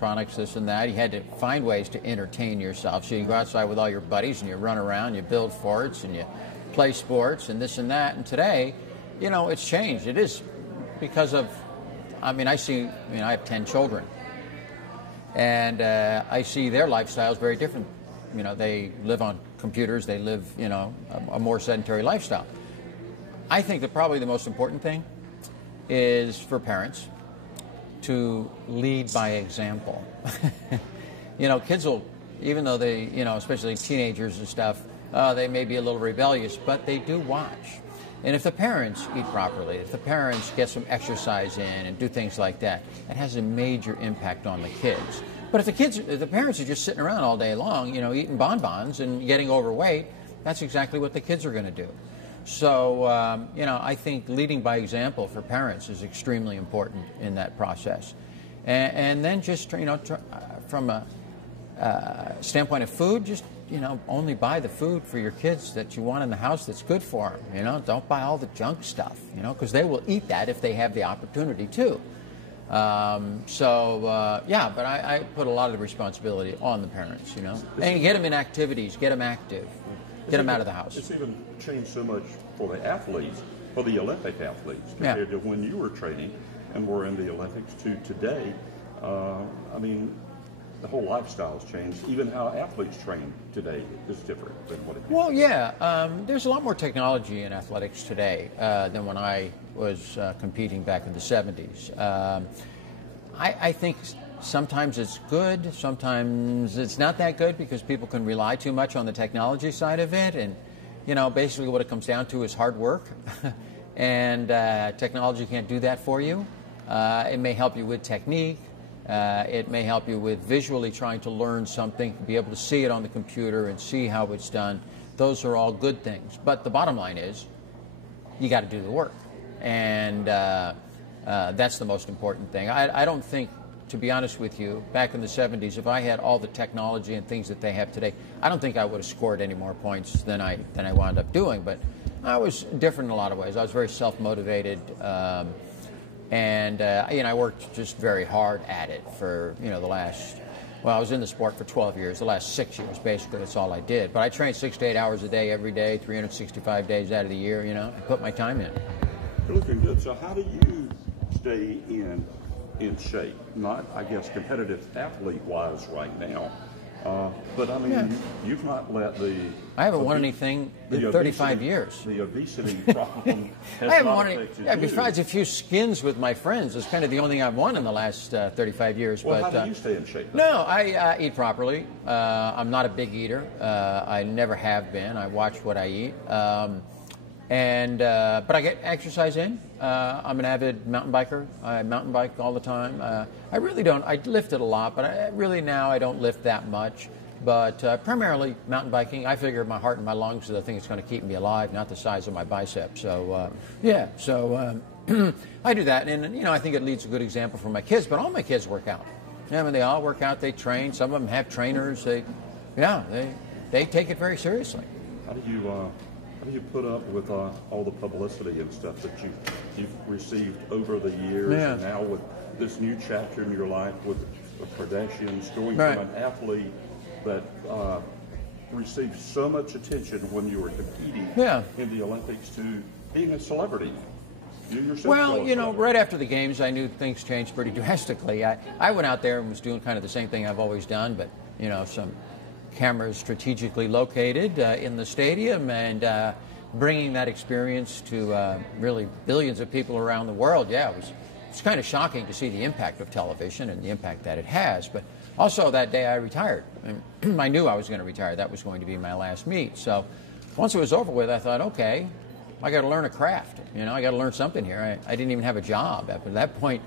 electronics, this and that. You had to find ways to entertain yourself. So you go outside with all your buddies and you run around, you build forts and you play sports and this and that. And today, you know, it's changed. It is because of, I have 10 children. And I see their lifestyles very different. You know, they live on computers, they live, you know, a more sedentary lifestyle. I think that probably the most important thing is for parents to lead by example. You know, kids will, even though they, you know, especially teenagers and stuff, they may be a little rebellious, but they do watch. And if the parents eat properly, if the parents get some exercise in and do things like that, it has a major impact on the kids. But if the parents are just sitting around all day long, you know, eating bonbons and getting overweight, that's exactly what the kids are going to do. So, you know, I think leading by example for parents is extremely important in that process. And then just, you know, from a standpoint of food, just, you know, only buy the food for your kids that you want in the house that's good for them. You know, don't buy all the junk stuff, you know, because they will eat that if they have the opportunity to. Yeah, but I put a lot of the responsibility on the parents, you know. And get them in activities, get them active, get them out of the house. It's even changed so much for the athletes, for the Olympic athletes, compared to when you were training and were in the Olympics to today. I mean, the whole lifestyle's changed. Even how athletes train today is different than what it used to be. Well, yeah, there's a lot more technology in athletics today than when I was competing back in the 70s. I think sometimes it's good, sometimes it's not that good because people can rely too much on the technology side of it. And, you know, basically what it comes down to is hard work. And technology can't do that for you. It may help you with technique. It may help you with visually trying to learn something, be able to see it on the computer and see how it's done. Those are all good things. But the bottom line is, you got to do the work. And that's the most important thing. I don't think, to be honest with you, back in the 70s, if I had all the technology and things that they have today, I don't think I would have scored any more points than I wound up doing. But I was different in a lot of ways. I was very self-motivated. And you know, I worked just very hard at it for, you know, I was in the sport for 12 years. The last 6 years, basically, that's all I did. But I trained 6 to 8 hours a day, every day, 365 days out of the year, you know, and put my time in. You're looking good. So how do you stay in shape? Not, I guess, competitive athlete-wise right now. But I mean, you've not let I haven't won anything in 35 years. The obesity problem has I haven't not won affected any. Yeah, you. besides a few skins with my friends, it's kind of the only thing I've won in the last 35 years. Well, but how do you stay in shape? No, I eat properly. I'm not a big eater. I never have been. I watch what I eat. But I get exercise in. I'm an avid mountain biker. I mountain bike all the time. I really don't. I lifted a lot, but I don't lift that much. But primarily mountain biking. I figure my heart and my lungs are the thing that's going to keep me alive, not the size of my biceps. So I do that, and you know, I think it leads a good example for my kids. But all my kids work out. I mean, they all work out. They train. Some of them have trainers. They take it very seriously. How do you put up with all the publicity and stuff that you've received over the years, and now with this new chapter in your life with the Kardashians, going from an athlete that received so much attention when you were competing in the Olympics to being a celebrity? You yourself. Well, you know, right after the games, I knew things changed pretty drastically. I went out there and was doing kind of the same thing I've always done, but, you know, some cameras strategically located in the stadium and bringing that experience to really billions of people around the world. Yeah, it's kind of shocking to see the impact of television and the impact that it has. But also that day I retired. I knew I was going to retire. That was going to be my last meet. So once it was over with, I thought, okay, I got to learn a craft. You know, I got to learn something here. I didn't even have a job at that point.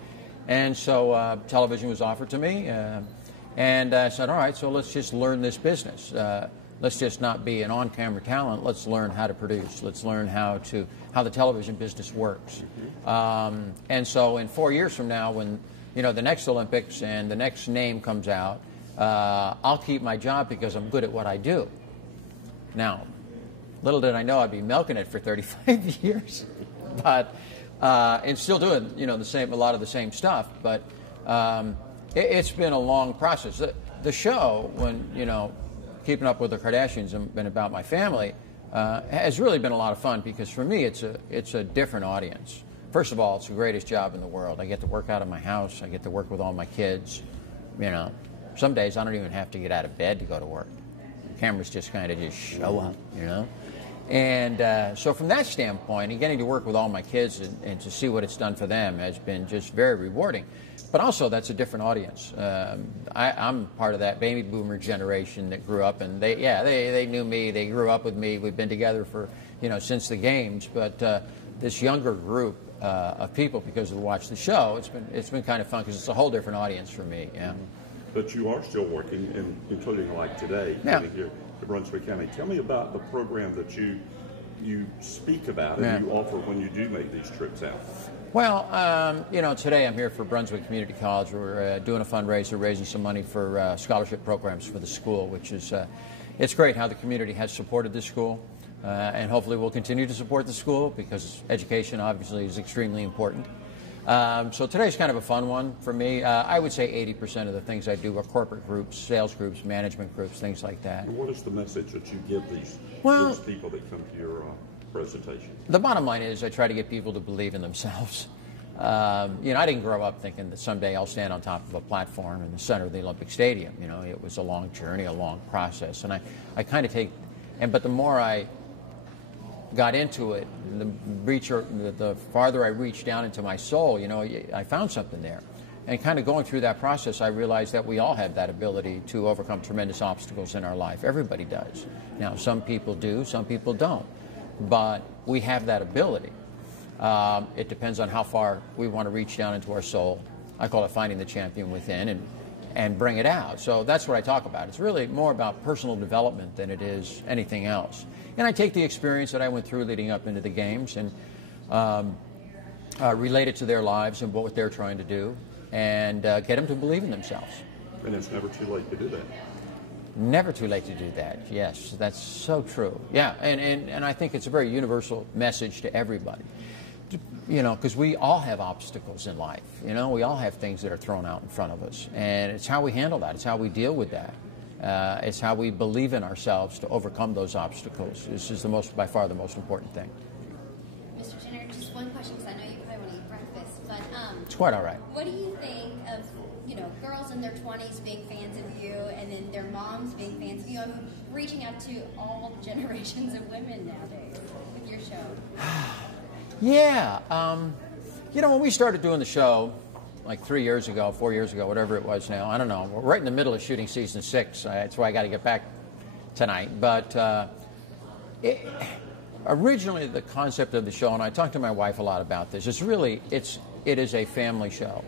And so television was offered to me. And I said, all right, so let's just learn this business. Let's just not be an on-camera talent. Let's learn how to produce. Let's learn how the television business works. And so in 4 years from now, when, you know, the next Olympics and the next name comes out, I'll keep my job because I'm good at what I do. Now, little did I know I'd be milking it for 35 years, but and still doing, you know, a lot of the same stuff. But It's been a long process. The show, when, you know, keeping up with the Kardashians and been about my family, has really been a lot of fun because for me it's a different audience. First of all, it's the greatest job in the world. I get to work out of my house. I get to work with all my kids. You know, some days I don't even have to get out of bed to go to work. Cameras just kind of just show up, you know. And so from that standpoint, and getting to work with all my kids and to see what it's done for them has been just very rewarding. But also, that's a different audience. I'm part of that baby boomer generation that grew up, and they knew me. They grew up with me. We've been together for, you know, since the games. But this younger group of people, because of watch the show, it's been kind of fun because it's a whole different audience for me. Yeah. But you are still working, including like today, here at Brunswick County. Tell me about the program that you speak about and you offer when you do make these trips out. Well, you know, today I'm here for Brunswick Community College. We're doing a fundraiser, raising some money for scholarship programs for the school, which is, it's great how the community has supported this school, and hopefully we'll continue to support the school because education obviously is extremely important. So today's kind of a fun one for me. I would say 80% of the things I do are corporate groups, sales groups, management groups, things like that. And what is the message that you give these people that come to your presentation? The bottom line is I try to get people to believe in themselves. You know, I didn't grow up thinking that someday I'll stand on top of a platform in the center of the Olympic Stadium. You know, it was a long journey, a long process. And I kind of take, but the more I got into it, the farther I reached down into my soul, you know, I found something there. And kind of going through that process, I realized that we all have that ability to overcome tremendous obstacles in our life. Everybody does. Now, some people do, some people don't. But we have that ability. It depends on how far we want to reach down into our soul. I call it finding the champion within and bring it out. So that's what I talk about. It's really more about personal development than it is anything else. And I take the experience that I went through leading up into the games and relate it to their lives and what they're trying to do and get them to believe in themselves. And it's never too late to do that. Never too late to do that. Yes, that's so true. Yeah, and I think it's a very universal message to everybody. You know, because we all have obstacles in life. You know, we all have things that are thrown out in front of us. And it's how we handle that. It's how we deal with that. It's how we believe in ourselves to overcome those obstacles. This is by far the most important thing. Mr. Jenner, just one question, because I know you probably want to eat breakfast, but it's quite all right. What do you think of, you know, girls in their 20s being fans of you, and then their moms being fans of you? I mean, reaching out to all generations of women nowadays with your show. Yeah, you know, when we started doing the show, like 4 years ago, whatever it was now, I don't know. We're right in the middle of shooting season 6. That's why I got to get back tonight. But originally the concept of the show, and I talked to my wife a lot about this, it is a family show.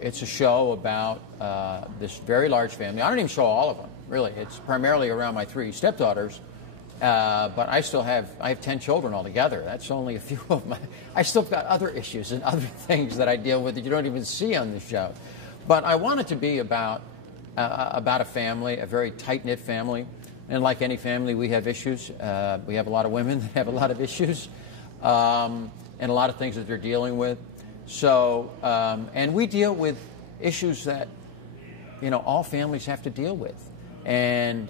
It's a show about this very large family. I don't even show all of them, really. It's primarily around my 3 stepdaughters. But I have 10 children altogether. That's only a few of my. I still got other issues and other things that I deal with that you don't even see on the show. But I want it to be about a family, a very tight-knit family. And like any family, we have issues. We have a lot of women that have a lot of issues and a lot of things that they're dealing with. So, and we deal with issues that, you know, all families have to deal with. And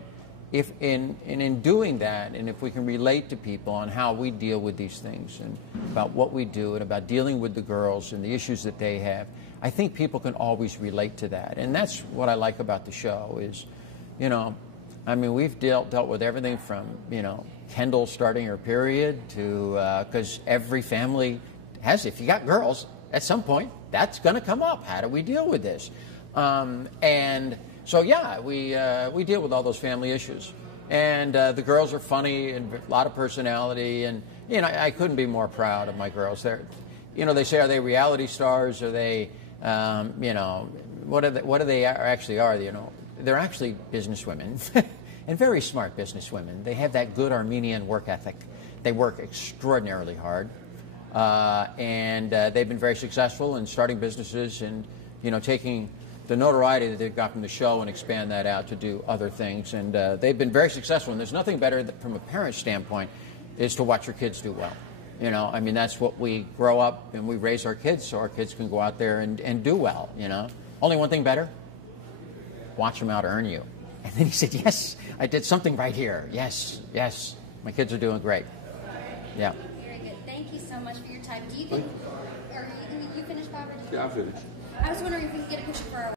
if in doing that, and if we can relate to people on how we deal with these things and about what we do and about dealing with the girls and the issues that they have, I think people can always relate to that. And that's what I like about the show is, you know, I mean, we've dealt with everything from, you know, Kendall starting her period to, because every family has, if you got girls, at some point, that's going to come up. How do we deal with this? And so, yeah, we deal with all those family issues. And the girls are funny and a lot of personality. And, you know, I couldn't be more proud of my girls. They're, you know, they say, are they reality stars? Are they, you know, what do they actually are? You know, they're actually businesswomen and very smart businesswomen. They have that good Armenian work ethic. They work extraordinarily hard. And they've been very successful in starting businesses and, you know, taking the notoriety that they've got from the show and expand that out to do other things. And they've been very successful. And there's nothing better from a parent standpoint is to watch your kids do well. You know, I mean, that's what we grow up and we raise our kids so our kids can go out there and do well, you know. Only one thing better, watch them out earn you. And then he said, yes, I did something right here. Yes, yes, my kids are doing great. Yeah. Very good. Thank you so much for your time. Do you think, or you finished, Bob? Yeah, I finished. I was wondering if we could get a picture for our